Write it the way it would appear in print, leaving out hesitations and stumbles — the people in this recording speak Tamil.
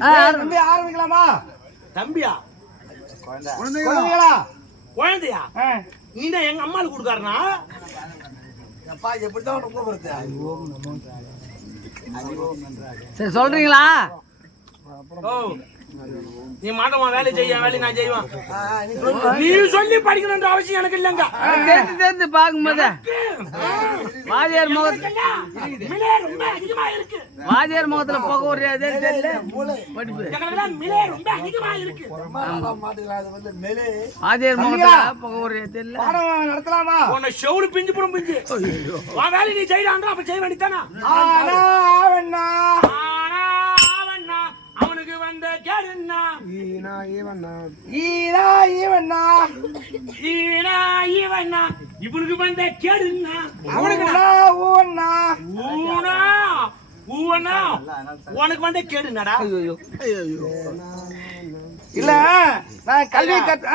தம்பி ஆரம்பிக்கலாமா? தம்பியா? குழந்தைகளா? குழந்தையா? நீனா எங்க அம்மாளுக்கு கொடுக்காரனா? அப்பா எப்படிதான் உனக்கு கூப்பிடுறது? சரி சொல்றீங்களா? ஓ நீ மாட்டமா வேலை செய்ய வேலை நான் செய்வேன். நீ சொல்லி படிக்கணும்ன்ற அவசியம் எனக்கு இல்லைங்க. தெரிந்து பார்க்கும்போது வாதியார் வாதியார் முகத்துல புகை உரையாதே தெரியல. வாதியார் முகத்துல புகை உரையா தெரியல. நடத்தலாமா? உன்னை செவுடு பிஞ்சு புறம் பிஞ்சு வேலை நீ செய்யறாங்க அப்ப செய்ய வேண்டித்தானா? அவனுக்கு வந்த கேடுன்னா இவனுக்கு வந்த கேடுன்னா உனக்கு வந்த கேடுனாடா? இல்ல நான் கல்வி கத்த